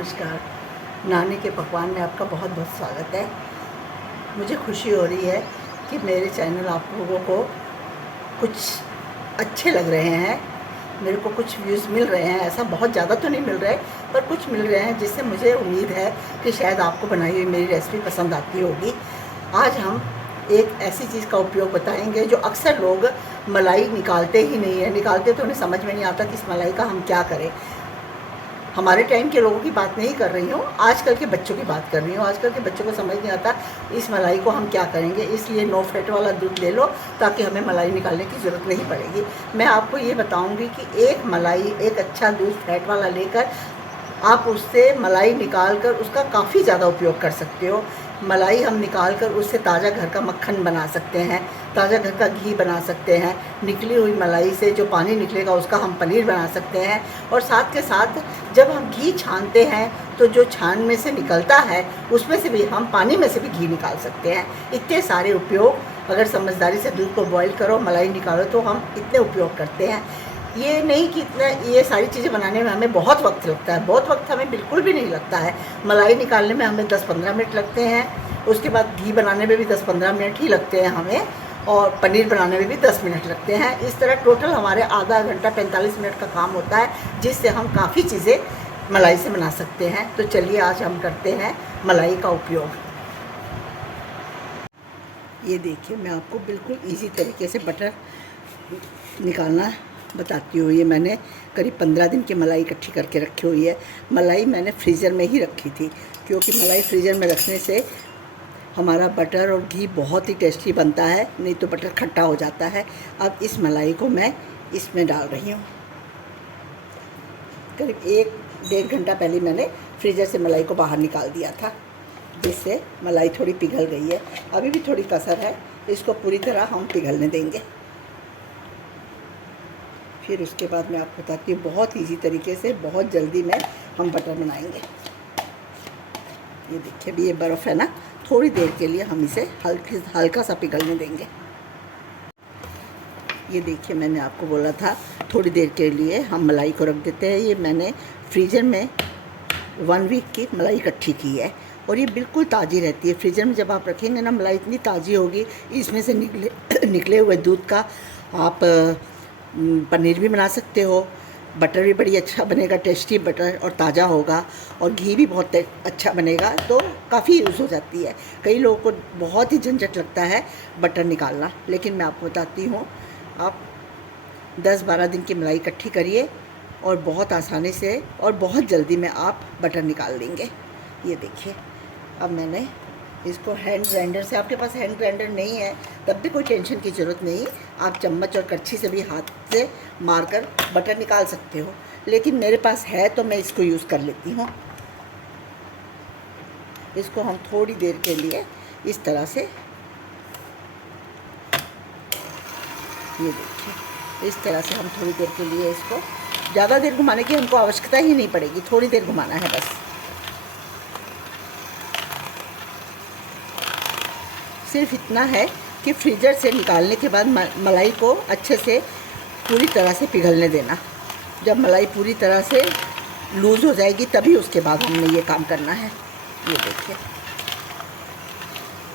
नमस्कार। नानी के पकवान में आपका बहुत बहुत स्वागत है। मुझे खुशी हो रही है कि मेरे चैनल आप लोगों को कुछ अच्छे लग रहे हैं, मेरे को कुछ व्यूज़ मिल रहे हैं। ऐसा बहुत ज़्यादा तो नहीं मिल रहे, पर कुछ मिल रहे हैं, जिससे मुझे उम्मीद है कि शायद आपको बनाई हुई मेरी रेसिपी पसंद आती होगी। आज हम एक ऐसी चीज़ का उपयोग बताएंगे जो अक्सर लोग मलाई निकालते ही नहीं है। निकालते तो उन्हें समझ में नहीं आता कि इस मलाई का हम क्या करें। हमारे टाइम के लोगों की बात नहीं कर रही हूँ, आजकल के बच्चों की बात कर रही हूँ। आजकल के बच्चों को समझ नहीं आता इस मलाई को हम क्या करेंगे, इसलिए नो फैट वाला दूध ले लो ताकि हमें मलाई निकालने की ज़रूरत नहीं पड़ेगी। मैं आपको ये बताऊँगी कि एक मलाई, एक अच्छा दूध फैट वाला लेकर आप उससे मलाई निकाल कर उसका काफ़ी ज़्यादा उपयोग कर सकते हो। मलाई हम निकाल कर उससे ताज़ा घर का मक्खन बना सकते हैं, ताज़ा घर का घी बना सकते हैं। निकली हुई मलाई से जो पानी निकलेगा उसका हम पनीर बना सकते हैं। और साथ के साथ जब हम घी छानते हैं तो जो छान में से निकलता है उसमें से भी हम पानी में से भी घी निकाल सकते हैं। इतने सारे उपयोग, अगर समझदारी से दूध को बॉईल करो, मलाई निकालो, तो हम इतने उपयोग करते हैं। ये नहीं कि इतना ये सारी चीज़ें बनाने में हमें बहुत वक्त लगता है। बहुत वक्त हमें बिल्कुल भी नहीं लगता है। मलाई निकालने में हमें 10-15 मिनट लगते हैं, उसके बाद घी बनाने में भी 10-15 मिनट ही लगते हैं हमें, और पनीर बनाने में भी 10 मिनट लगते हैं। इस तरह टोटल हमारे आधा घंटा 45 मिनट का काम होता है, जिससे हम काफ़ी चीज़ें मलाई से बना सकते हैं। तो चलिए आज हम करते हैं मलाई का उपयोग। ये देखिए, मैं आपको बिल्कुल इजी तरीके से बटर निकालना बताती हूँ। ये मैंने करीब 15 दिन की मलाई इकट्ठी करके रखी हुई है। मलाई मैंने फ्रीज़र में ही रखी थी, क्योंकि मलाई फ्रीज़र में रखने से हमारा बटर और घी बहुत ही टेस्टी बनता है, नहीं तो बटर खट्टा हो जाता है। अब इस मलाई को मैं इसमें डाल रही हूँ। करीब 1-1.5 घंटा पहले मैंने फ्रीज़र से मलाई को बाहर निकाल दिया था, जिससे मलाई थोड़ी पिघल गई है। अभी भी थोड़ी कसर है, इसको पूरी तरह हम पिघलने देंगे। फिर उसके बाद मैं आपको बताती हूँ बहुत इजी तरीके से, बहुत जल्दी में हम बटर बनाएंगे। ये देखिए, अभी ये बर्फ़ है ना, थोड़ी देर के लिए हम इसे हल्का सा पिघलने देंगे। ये देखिए, मैंने आपको बोला था थोड़ी देर के लिए हम मलाई को रख देते हैं। ये मैंने फ्रीज़र में 1 वीक की मलाई इकट्ठी की है, और ये बिल्कुल ताज़ी रहती है। फ्रीज़र में जब आप रखेंगे ना, मलाई इतनी ताज़ी होगी, इसमें से निकले हुए दूध का आप पनीर भी बना सकते हो। बटर भी बड़ी अच्छा बनेगा, टेस्टी बटर, और ताज़ा होगा, और घी भी बहुत अच्छा बनेगा। तो काफ़ी यूज़ हो जाती है। कई लोगों को बहुत ही झंझट लगता है बटर निकालना, लेकिन मैं आपको बताती हूँ, आप 10-12 दिन की मलाई इकट्ठी करिए और बहुत आसानी से और बहुत जल्दी में आप बटर निकाल लेंगे। ये देखिए, अब मैंने इसको हैंड ग्राइंडर से, आपके पास हैंड ग्राइंडर नहीं है तब भी कोई टेंशन की ज़रूरत नहीं, आप चम्मच और करछी से भी हाथ से मारकर बटर निकाल सकते हो। लेकिन मेरे पास है तो मैं इसको यूज़ कर लेती हूँ। इसको हम थोड़ी देर के लिए इस तरह से, ये देखिए, इस तरह से हम थोड़ी देर के लिए इसको, ज़्यादा देर घुमाने की हमको आवश्यकता ही नहीं पड़ेगी, थोड़ी देर घुमाना है बस। सिर्फ इतना है कि फ्रीज़र से निकालने के बाद मलाई को अच्छे से पूरी तरह से पिघलने देना। जब मलाई पूरी तरह से लूज़ हो जाएगी तभी उसके बाद हमने ये काम करना है। ये देखिए,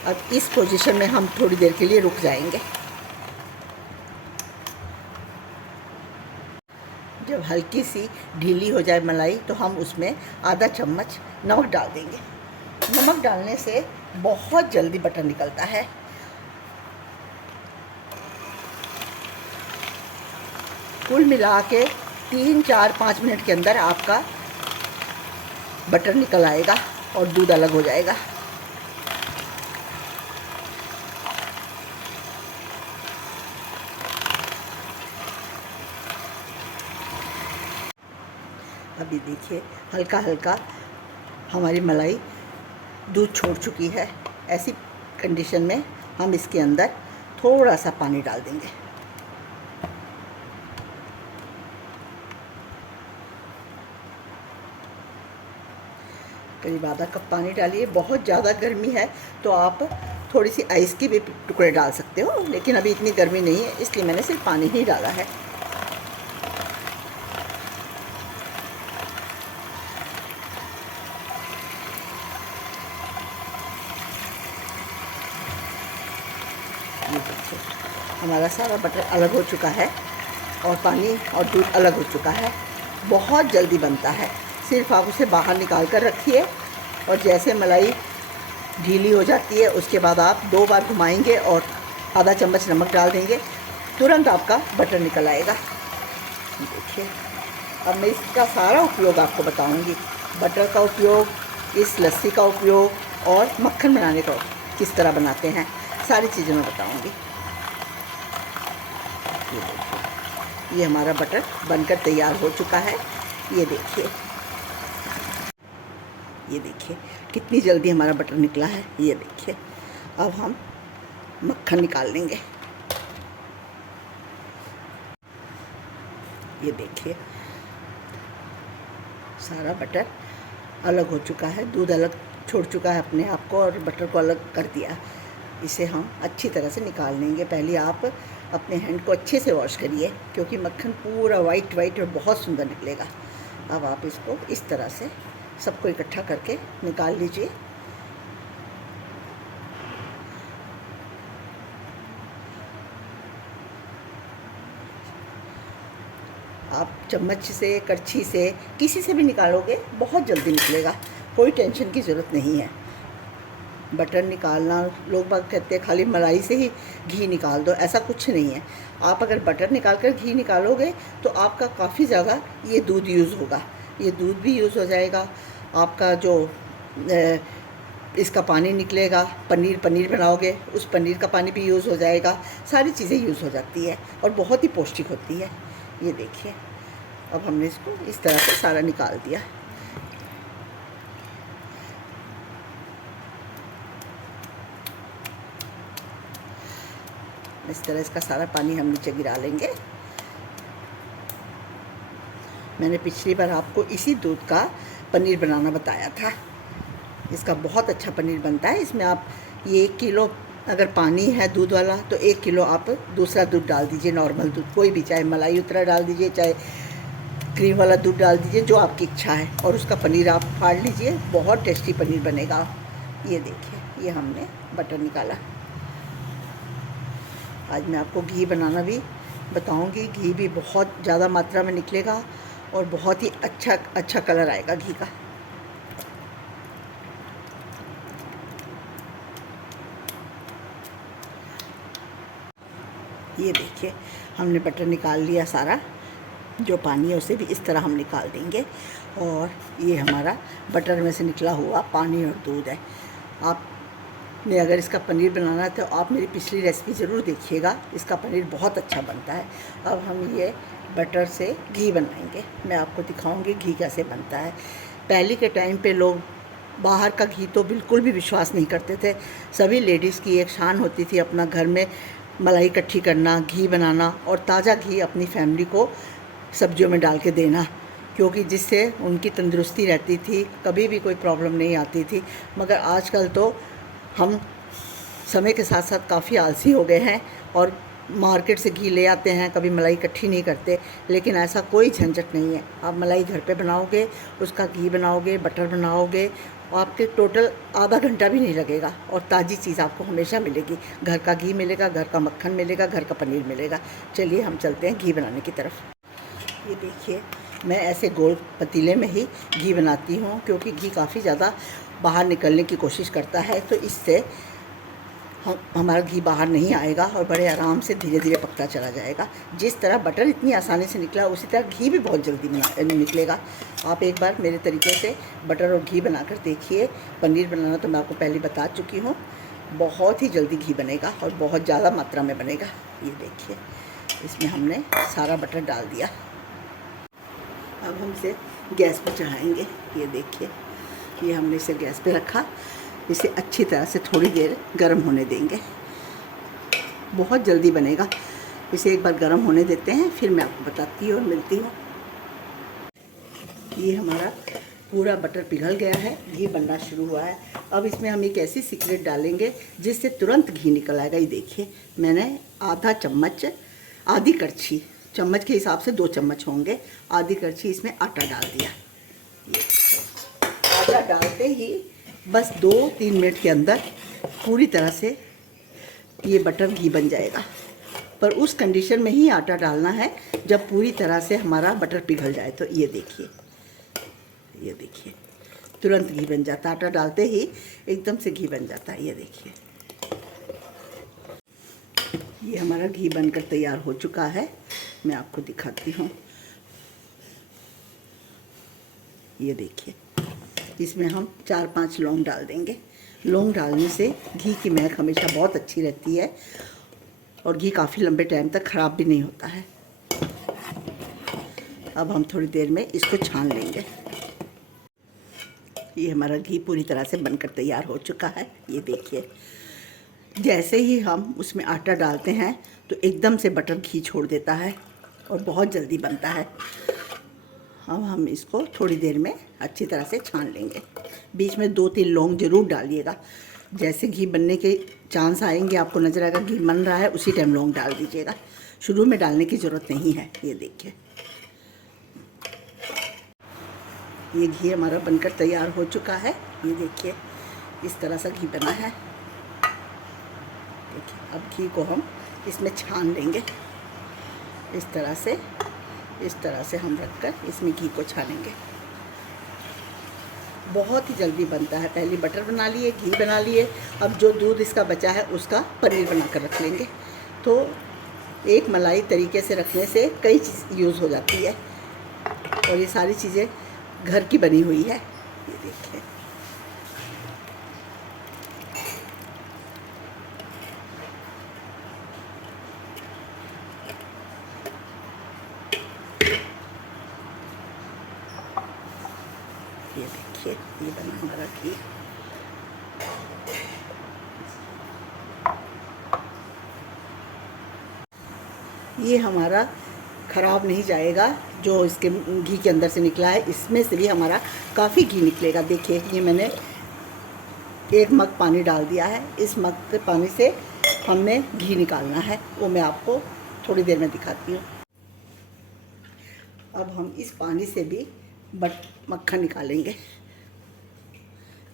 अब इस पोजीशन में हम थोड़ी देर के लिए रुक जाएंगे। जब हल्की सी ढीली हो जाए मलाई, तो हम उसमें आधा चम्मच नमक डाल देंगे। नमक डालने से बहुत जल्दी बटर निकलता है। कुल मिला के 3-4-5 मिनट के अंदर आपका बटर निकल आएगा और दूध अलग हो जाएगा। अभी देखिए, हल्का हल्का हमारी मलाई दूध छोड़ चुकी है। ऐसी कंडीशन में हम इसके अंदर थोड़ा सा पानी डाल देंगे। करीब आधा कप पानी डालिए। बहुत ज़्यादा गर्मी है तो आप थोड़ी सी आइस की भी टुकड़े डाल सकते हो, लेकिन अभी इतनी गर्मी नहीं है, इसलिए मैंने सिर्फ पानी ही डाला है। ये देखिए हमारा सारा बटर अलग हो चुका है और पानी और दूध अलग हो चुका है। बहुत जल्दी बनता है, सिर्फ आप उसे बाहर निकाल कर रखिए और जैसे मलाई गीली हो जाती है उसके बाद आप 2 बार घुमाएंगे और आधा चम्मच नमक डाल देंगे, तुरंत आपका बटर निकल आएगा। देखिए अब मैं इसका सारा उपयोग आपको बताऊंगी, बटर का उपयोग, इस लस्सी का उपयोग और मक्खन बनाने का किस तरह बनाते हैं, सारी चीज़ें मैं बताऊंगी। ये देखिए ये हमारा बटर बनकर तैयार हो चुका है। ये देखिए कितनी जल्दी हमारा बटर निकला है। ये देखिए अब हम मक्खन निकाल लेंगे। ये देखिए सारा बटर अलग हो चुका है, दूध अलग छोड़ चुका है अपने आप को और बटर को अलग कर दिया। इसे हम अच्छी तरह से निकाल लेंगे। पहले आप अपने हैंड को अच्छे से वॉश करिए क्योंकि मक्खन पूरा वाइट और बहुत सुंदर निकलेगा। अब आप इसको इस तरह से सबको इकट्ठा करके निकाल लीजिए। आप चम्मच से, करछी से, किसी से भी निकालोगे बहुत जल्दी निकलेगा, कोई टेंशन की ज़रूरत नहीं है। बटर निकालना, लोग बाग कहते हैं खाली मलाई से ही घी निकाल दो, ऐसा कुछ नहीं है। आप अगर बटर निकाल कर घी निकालोगे तो आपका काफ़ी ज़्यादा ये दूध यूज़ होगा, ये दूध भी यूज़ हो जाएगा। आपका जो इसका पानी निकलेगा, पनीर बनाओगे उस पनीर का पानी भी यूज़ हो जाएगा, सारी चीज़ें यूज़ हो जाती है और बहुत ही पौष्टिक होती है। ये देखिए अब हमने इसको इस तरह से सारा निकाल दिया। इस तरह इसका सारा पानी हम नीचे गिरा लेंगे। मैंने पिछली बार आपको इसी दूध का पनीर बनाना बताया था, इसका बहुत अच्छा पनीर बनता है। इसमें आप ये 1 किलो अगर पानी है दूध वाला तो 1 किलो आप दूसरा दूध डाल दीजिए, नॉर्मल दूध कोई भी, चाहे मलाई उतरा डाल दीजिए, चाहे क्रीम वाला दूध डाल दीजिए, जो आपकी इच्छा है, और उसका पनीर आप फाड़ लीजिए, बहुत टेस्टी पनीर बनेगा। ये देखिए ये हमने बटर निकाला। आज मैं आपको घी बनाना भी बताऊंगी। घी भी बहुत ज़्यादा मात्रा में निकलेगा और बहुत ही अच्छा कलर आएगा घी का। ये देखिए हमने बटर निकाल लिया सारा, जो पानी है उसे भी इस तरह हम निकाल देंगे। और ये हमारा बटर में से निकला हुआ पानी और दूध है। आपने अगर इसका पनीर बनाना है तो आप मेरी पिछली रेसिपी ज़रूर देखिएगा, इसका पनीर बहुत अच्छा बनता है। अब हम ये बटर से घी बनाएंगे, मैं आपको दिखाऊंगी घी कैसे बनता है। पहले के टाइम पे लोग बाहर का घी तो बिल्कुल भी विश्वास नहीं करते थे। सभी लेडीज़ की एक शान होती थी अपना घर में मलाई इकट्ठी करना, घी बनाना और ताज़ा घी अपनी फैमिली को सब्जियों में डाल के देना, क्योंकि जिससे उनकी तंदुरुस्ती रहती थी, कभी भी कोई प्रॉब्लम नहीं आती थी। मगर आजकल तो हम समय के साथ साथ काफ़ी आलसी हो गए हैं और मार्केट से घी ले आते हैं, कभी मलाई इकट्ठी नहीं करते। लेकिन ऐसा कोई झंझट नहीं है, आप मलाई घर पे बनाओगे, उसका घी बनाओगे, बटर बनाओगे, आपके टोटल आधा घंटा भी नहीं लगेगा और ताज़ी चीज़ आपको हमेशा मिलेगी। घर का घी मिलेगा, घर का मक्खन मिलेगा, घर का पनीर मिलेगा। चलिए हम चलते हैं घी बनाने की तरफ। ये देखिए मैं ऐसे गोल पतीले में ही घी बनाती हूँ, क्योंकि घी काफ़ी ज़्यादा बाहर निकलने की कोशिश करता है, तो इससे हमारा घी बाहर नहीं आएगा और बड़े आराम से धीरे धीरे पकता चला जाएगा। जिस तरह बटर इतनी आसानी से निकला, उसी तरह घी भी बहुत जल्दी निकलेगा। आप एक बार मेरे तरीके से बटर और घी बनाकर देखिए। पनीर बनाना तो मैं आपको पहले बता चुकी हूँ, बहुत ही जल्दी घी बनेगा और बहुत ज़्यादा मात्रा में बनेगा। ये देखिए इसमें हमने सारा बटर डाल दिया। अब हम इसे गैस पर चढ़ाएँगे। ये देखिए ये हमने इसे गैस पर रखा, इसे अच्छी तरह से थोड़ी देर गर्म होने देंगे। बहुत जल्दी बनेगा, इसे एक बार गर्म होने देते हैं, फिर मैं आपको बताती हूँ और मिलती हूँ। ये हमारा पूरा बटर पिघल गया है, घी बनना शुरू हुआ है। अब इसमें हम एक ऐसी सीक्रेट डालेंगे जिससे तुरंत घी निकल आएगा। ये देखिए मैंने आधा चम्मच, आधी करछी, चम्मच के हिसाब से 2 चम्मच होंगे, आधी करछी इसमें आटा डाल दिया। आटा डालते ही बस 2-3 मिनट के अंदर पूरी तरह से ये बटर घी बन जाएगा। पर उस कंडीशन में ही आटा डालना है जब पूरी तरह से हमारा बटर पिघल जाए। तो ये देखिए, ये देखिए, तुरंत घी बन जाता है। आटा डालते ही एकदम से घी बन जाता है। ये देखिए, ये हमारा घी बनकर तैयार हो चुका है। मैं आपको दिखाती हूँ। ये देखिए, इसमें हम 4-5 लौंग डाल देंगे। लौंग डालने से घी की महक हमेशा बहुत अच्छी रहती है और घी काफ़ी लंबे टाइम तक ख़राब भी नहीं होता है। अब हम थोड़ी देर में इसको छान लेंगे। ये हमारा घी पूरी तरह से बनकर तैयार हो चुका है। ये देखिए, जैसे ही हम उसमें आटा डालते हैं तो एकदम से बटर घी छोड़ देता है और बहुत जल्दी बनता है। अब हम इसको थोड़ी देर में अच्छी तरह से छान लेंगे। बीच में 2-3 लौंग ज़रूर डालिएगा। जैसे घी बनने के चांस आएंगे, आपको नज़र आएगा घी बन रहा है, उसी टाइम लौंग डाल दीजिएगा। शुरू में डालने की ज़रूरत नहीं है। ये देखिए, ये घी हमारा बनकर तैयार हो चुका है। ये देखिए, इस तरह से घी बना है। देखिए, अब घी को हम इसमें छान लेंगे। इस तरह से हम रखकर इसमें घी को छानेंगे। बहुत ही जल्दी बनता है। पहले बटर बना लिए, घी बना लिए, अब जो दूध इसका बचा है उसका पनीर बनाकर रख लेंगे। तो एक मलाई तरीके से रखने से कई चीज़ यूज़ हो जाती है और ये सारी चीज़ें घर की बनी हुई है। ये देखिए, ये बना हमारा घी। ये हमारा ख़राब नहीं जाएगा। जो इसके घी के अंदर से निकला है, इसमें से भी हमारा काफ़ी घी निकलेगा। देखिए, ये मैंने 1 मग पानी डाल दिया है। इस मग के पानी से हमने घी निकालना है, वो मैं आपको थोड़ी देर में दिखाती हूँ। अब हम इस पानी से भी मक्खन निकालेंगे।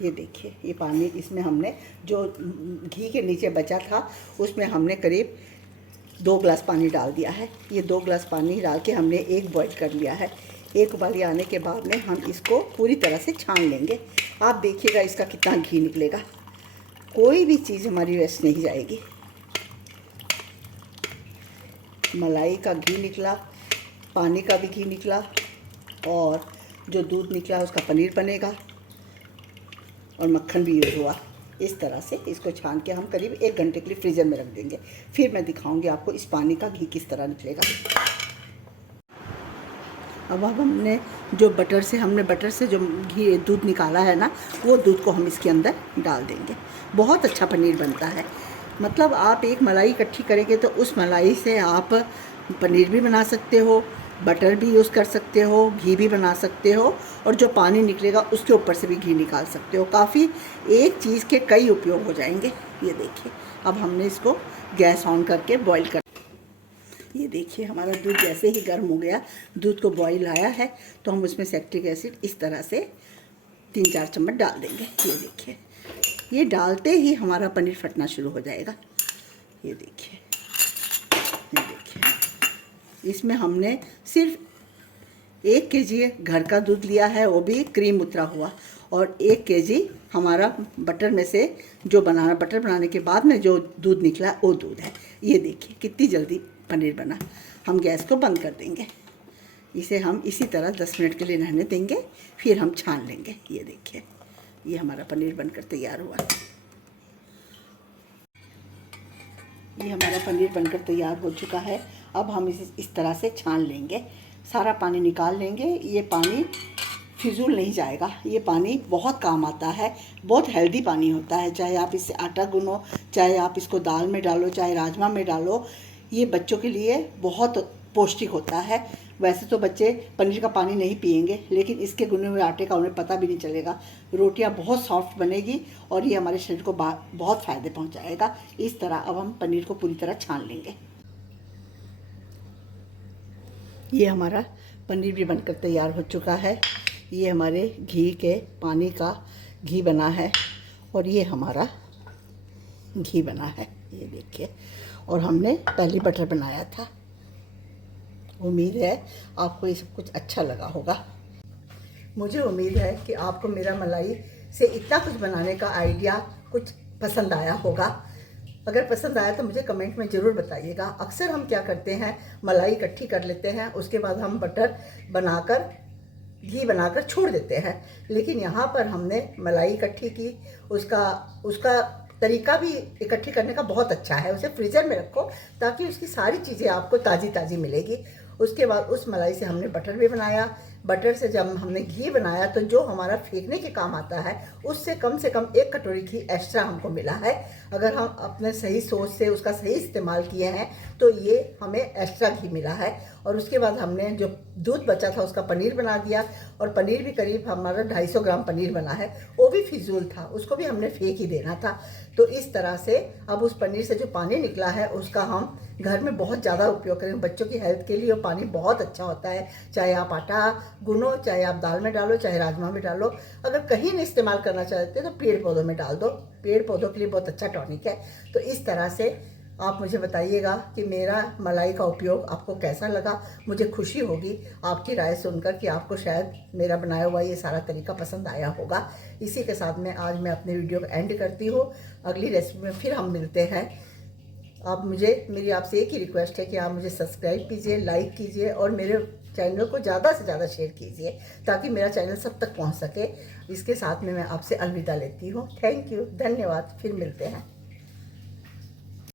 ये देखिए, ये पानी, इसमें हमने जो घी के नीचे बचा था उसमें हमने करीब 2 गिलास पानी डाल दिया है। ये 2 गिलास पानी डाल के हमने एक बॉईल कर लिया है। एक उबाली आने के बाद में हम इसको पूरी तरह से छान लेंगे। आप देखिएगा इसका कितना घी निकलेगा। कोई भी चीज़ हमारी वेस्ट नहीं जाएगी। मलाई का घी निकला, पानी का भी घी निकला और जो दूध निकला उसका पनीर बनेगा और मक्खन भी यूज़ हुआ। इस तरह से इसको छान के हम करीब 1 घंटे के लिए फ्रीज़र में रख देंगे। फिर मैं दिखाऊंगी आपको इस पानी का घी किस तरह निकलेगा। अब हमने बटर से जो घी दूध निकाला है ना, वो दूध को हम इसके अंदर डाल देंगे। बहुत अच्छा पनीर बनता है। मतलब आप एक मलाई इकट्ठी करेंगे तो उस मलाई से आप पनीर भी बना सकते हो, बटर भी यूज़ कर सकते हो, घी भी बना सकते हो और जो पानी निकलेगा उसके ऊपर से भी घी निकाल सकते हो। काफ़ी एक चीज़ के कई उपयोग हो जाएंगे। ये देखिए, अब हमने इसको गैस ऑन करके बॉईल कर। ये देखिए, हमारा दूध जैसे ही गर्म हो गया, दूध को बॉईल आया है, तो हम उसमें सैक्ट्रिक एसिड इस तरह से 3-4 चम्मच डाल देंगे। ये देखिए, ये डालते ही हमारा पनीर फटना शुरू हो जाएगा। ये देखिए, ये देखिए, इसमें हमने सिर्फ 1 केजी घर का दूध लिया है, वो भी क्रीम उतरा हुआ, और 1 केजी हमारा बटर में से बटर बनाने के बाद में जो दूध निकला वो दूध है। ये देखिए कितनी जल्दी पनीर बना। हम गैस को बंद कर देंगे। इसे हम इसी तरह 10 मिनट के लिए रहने देंगे, फिर हम छान लेंगे। ये देखिए, ये हमारा पनीर बनकर तैयार हुआ। ये हमारा पनीर बनकर तैयार हो चुका है। अब हम इसे इस तरह से छान लेंगे, सारा पानी निकाल लेंगे। ये पानी फिजूल नहीं जाएगा। ये पानी बहुत काम आता है, बहुत हेल्दी पानी होता है। चाहे आप इससे आटा गूनो, चाहे आप इसको दाल में डालो, चाहे राजमा में डालो, ये बच्चों के लिए बहुत पौष्टिक होता है। वैसे तो बच्चे पनीर का पानी नहीं पिएंगे, लेकिन इसके गुने हुए आटे का उन्हें पता भी नहीं चलेगा। रोटियां बहुत सॉफ्ट बनेगी और ये हमारे शरीर को बहुत फ़ायदे पहुंचाएगा। इस तरह अब हम पनीर को पूरी तरह छान लेंगे। ये हमारा पनीर भी बनकर तैयार हो चुका है। ये हमारे घी के पानी का घी बना है और ये हमारा घी बना है। ये देखिए, और हमने पहले बटर बनाया था। उम्मीद है आपको ये सब कुछ अच्छा लगा होगा। मुझे उम्मीद है कि आपको मेरा मलाई से इतना कुछ बनाने का आइडिया कुछ पसंद आया होगा। अगर पसंद आया तो मुझे कमेंट में ज़रूर बताइएगा। अक्सर हम क्या करते हैं, मलाई इकट्ठी कर लेते हैं, उसके बाद हम बटर बनाकर घी बनाकर छोड़ देते हैं। लेकिन यहाँ पर हमने मलाई इकट्ठी की, उसका तरीका भी इकट्ठी करने का बहुत अच्छा है। उसे फ्रीज़र में रखो ताकि उसकी सारी चीज़ें आपको ताज़ी ताज़ी मिलेगी। उसके बाद उस मलाई से हमने बटर भी बनाया। बटर से जब हमने घी बनाया तो जो हमारा फेंकने के काम आता है उससे कम से कम 1 कटोरी घी एक्स्ट्रा हमको मिला है। अगर हम अपने सही सोच से उसका सही इस्तेमाल किए हैं तो ये हमें एक्स्ट्रा घी मिला है। और उसके बाद हमने जो दूध बचा था उसका पनीर बना दिया, और पनीर भी करीब हमारा 250 ग्राम पनीर बना है। वो भी फिजूल था, उसको भी हमने फेंक ही देना था। तो इस तरह से अब उस पनीर से जो पानी निकला है उसका हम घर में बहुत ज़्यादा उपयोग करें। बच्चों की हेल्थ के लिए वो पानी बहुत अच्छा होता है। चाहे आप आटा गूनो, चाहे आप दाल में डालो, चाहे राजमा में डालो। अगर कहीं नहीं इस्तेमाल करना चाहते तो पेड़ पौधों में डाल दो, पेड़ पौधों के लिए बहुत अच्छा टॉनिक है। तो इस तरह से आप मुझे बताइएगा कि मेरा मलाई का उपयोग आपको कैसा लगा। मुझे खुशी होगी आपकी राय सुनकर कि आपको शायद मेरा बनाया हुआ ये सारा तरीका पसंद आया होगा। इसी के साथ में आज मैं अपने वीडियो को एंड करती हूँ। अगली रेसिपी में फिर हम मिलते हैं। मेरी आपसे एक ही रिक्वेस्ट है कि आप मुझे सब्सक्राइब कीजिए, लाइक कीजिए और मेरे चैनल को ज़्यादा से ज़्यादा शेयर कीजिए ताकि मेरा चैनल सब तक पहुंच सके। इसके साथ में मैं आपसे अलविदा लेती हूँ। थैंक यू, धन्यवाद, फिर मिलते हैं।